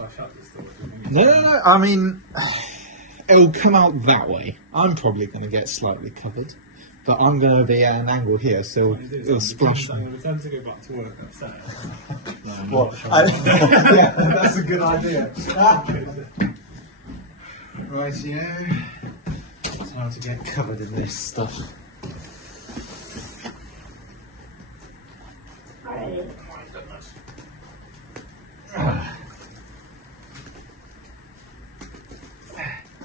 Shall I shut this door? No. I mean, it'll come out that way. I'm probably going to get slightly covered, but I'm going to be at an angle here, so it'll splash me. I'm going to go back to work upstairs. What? Yeah, that's a good idea. Right, yeah. Time to get covered in this stuff.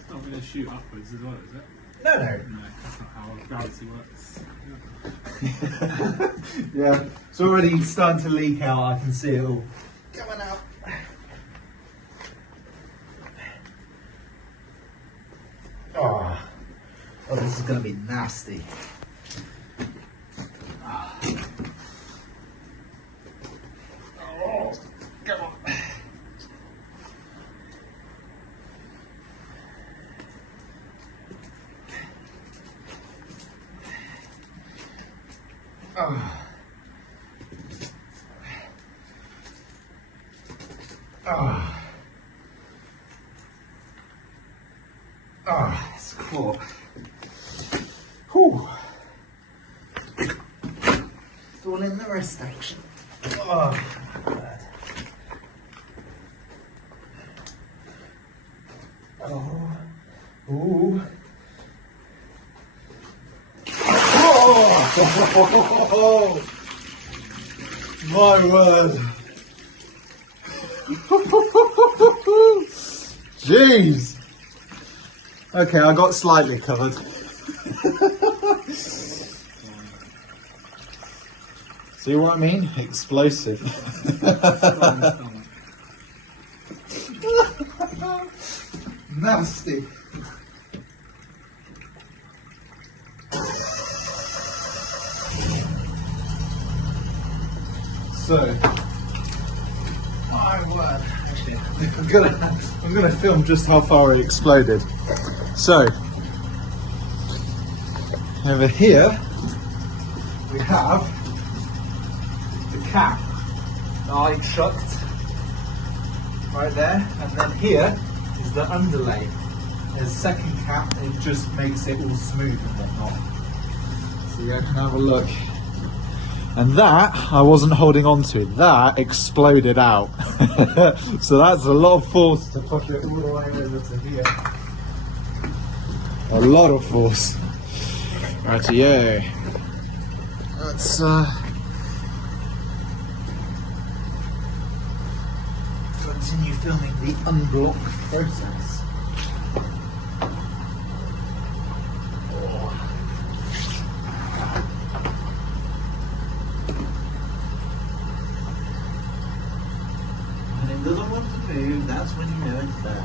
I'm going to shoot upwards as well, is it? No. No, that's not how gravity works. Yeah, it's already starting to leak out. I can see it all coming out. Oh, this is going to be nasty. Oh, come on. It's cool. Whew. It's all in the wrist action. Oh, God. Ooh. Oh, my word. Jeez. Okay, I got slightly covered. See what I mean? Explosive. Nasty. So, my word. Actually, I'm gonna film just how far it exploded. So, over here we have the cap that I chucked right there, and then here is the underlay. There's a second cap, it just makes it all smooth and whatnot. So you can have a look. And that, I wasn't holding on to, that exploded out. So that's a lot of force to push it all the way over to here. A lot of force. Right, yeah. Let's continue filming the unblock process. When it doesn't want to move, that's when you know it's bad.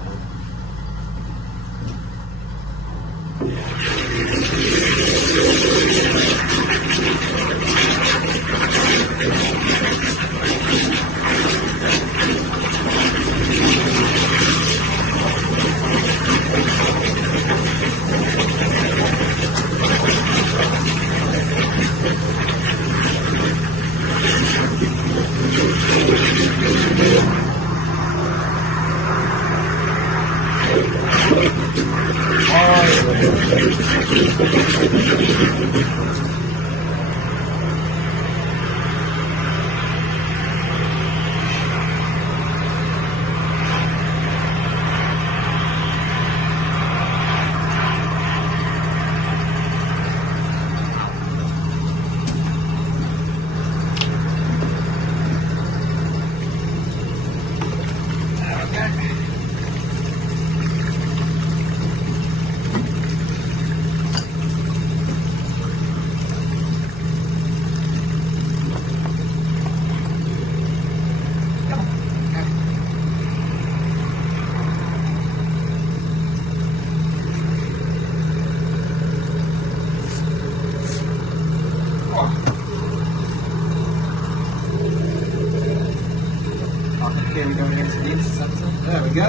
Going into the interceptor. There we go.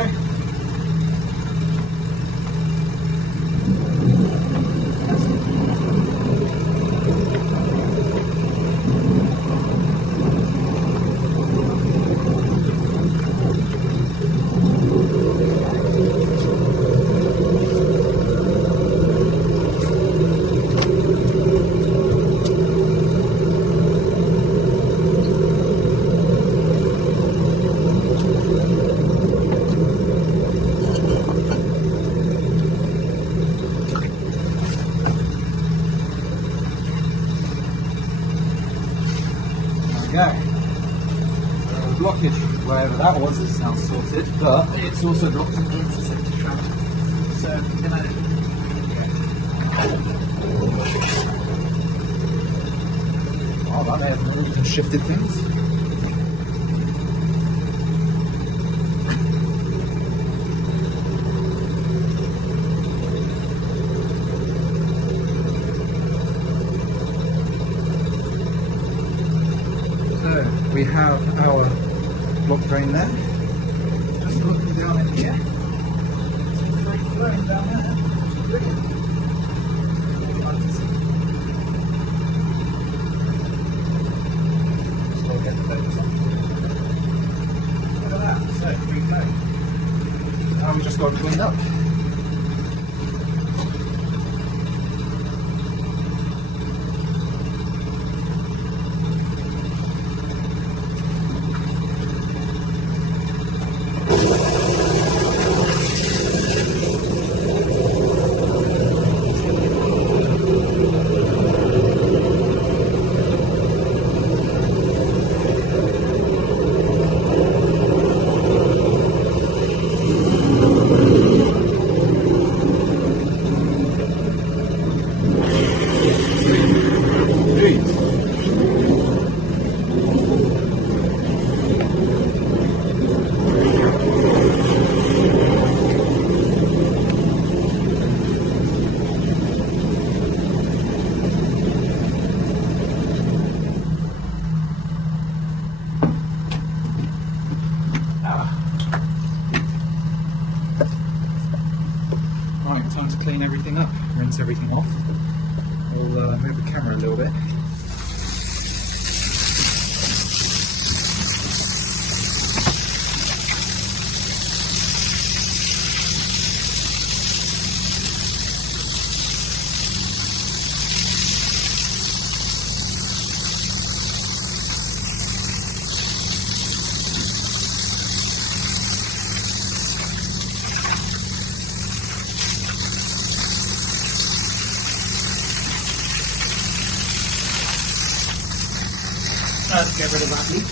that is now sorted, but it's also dropped into the safety trap. So we're gonna that may have moved and shifted things. So we have our block drain there. Just looking down in here. It's free flowing down there. Brilliant. Get the focus on. Look at that, so free flow. Now we just got to clean up. Time to clean everything up, rinse everything off. We'll move the camera a little bit. Let's get rid of that leak.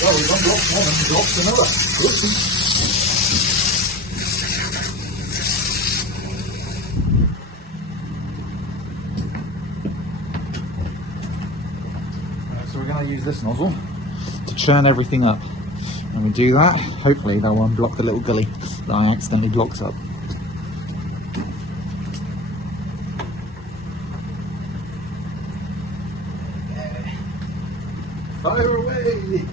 Well, we've unblocked one and dropped another. Oopsie. So we're going to use this nozzle to churn everything up. When we do that, hopefully that will unblock the little gully that I accidentally blocked up. Fire away!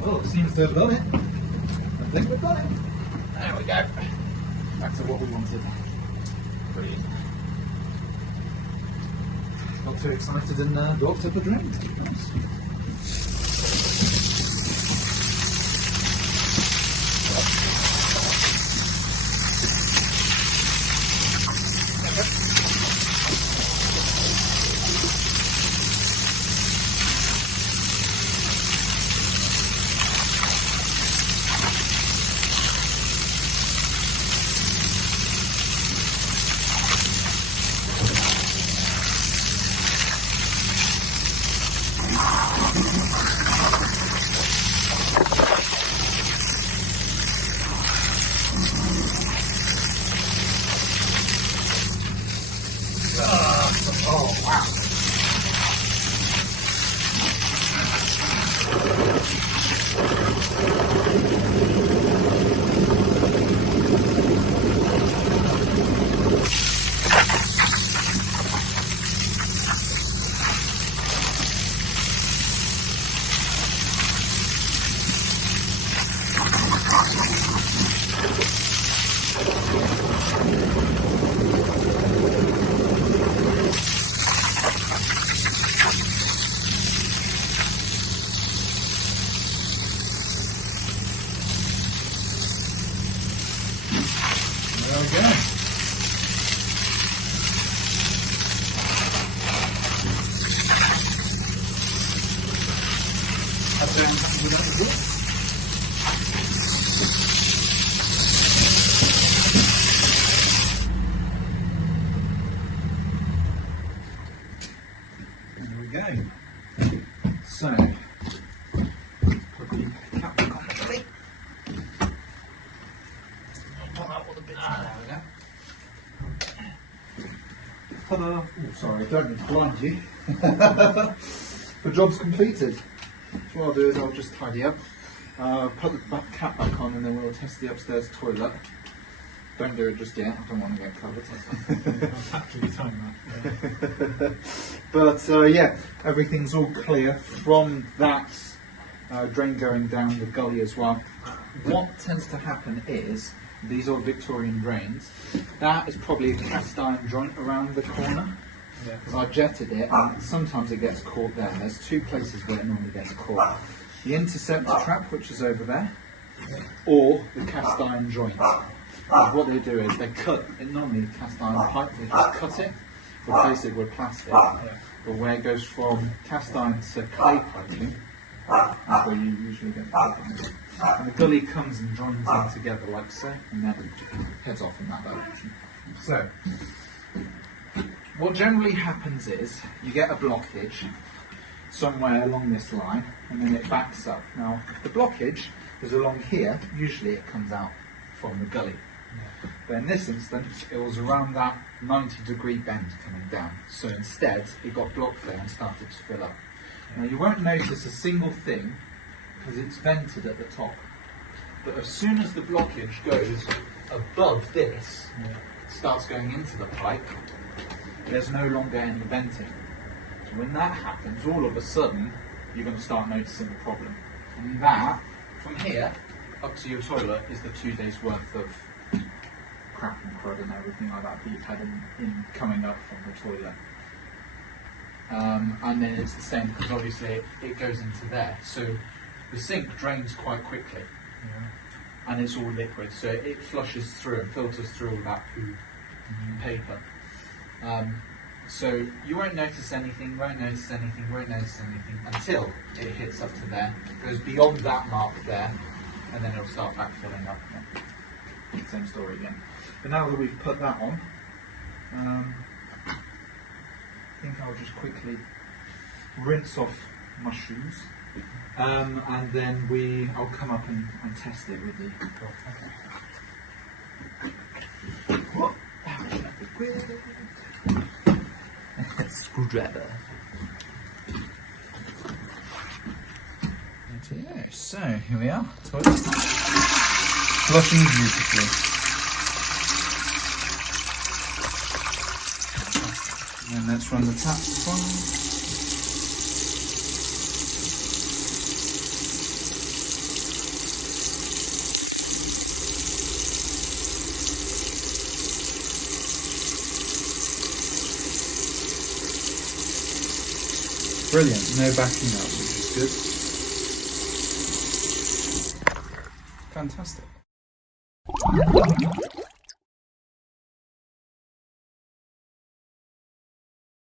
Well, it seems to have done it. I think we've done it. There we go. Back to what we wanted. Brilliant. Got too excited and blocked up a drain. Nice. There we go. So, put the cap back on the gully. Pull out all the bits. There we go. Ta-da! Oh, sorry, I don't need to blind you. The job's completed. So what I'll do is I'll just tidy up, put the cap back on, and then we'll test the upstairs toilet. Don't do it just yet, I don't want to get covered. I'll actually time that. But yeah, everything's all clear from that drain going down the gully as well. What tends to happen is, these old Victorian drains, that is probably a cast iron joint around the corner. Yeah. Because I jetted it, and sometimes it gets caught there. There's two places where it normally gets caught. The interceptor trap, which is over there, or the cast iron joint. And what they do is they cut, normally cast iron pipe, they just cut it, replace it with plastic. But where it goes from cast iron to clay piping, that's where you usually get the problem. And the gully comes and joins them together like so, and then heads off in that direction. So, what generally happens is, you get a blockage somewhere along this line, and then it backs up. Now, if the blockage is along here, usually it comes out from the gully. But in this instance, it was around that 90-degree bend coming down. So instead, it got blocked there and started to fill up. Now, you won't notice a single thing, because it's vented at the top. But as soon as the blockage goes above this, starts going into the pipe, there's no longer any venting. So when that happens, all of a sudden, you're going to start noticing the problem. And that, from here, up to your toilet, is the 2 days worth of crap and crud and everything like that you've had in coming up from the toilet. And then it's the same, because obviously it goes into there. So the sink drains quite quickly. And it's all liquid, so it flushes through and filters through all that poo and paper. So you won't notice anything, won't notice anything until it hits up to there, goes beyond that mark there, and then it'll start back filling up again. Same story again. But now that we've put that on, I think I'll just quickly rinse off my shoes, and then I'll come up and test it with you. Screwdriver. So here we are, toilet. Flushing beautifully. And then let's run the taps on. Brilliant, no backing up, which is good. Fantastic.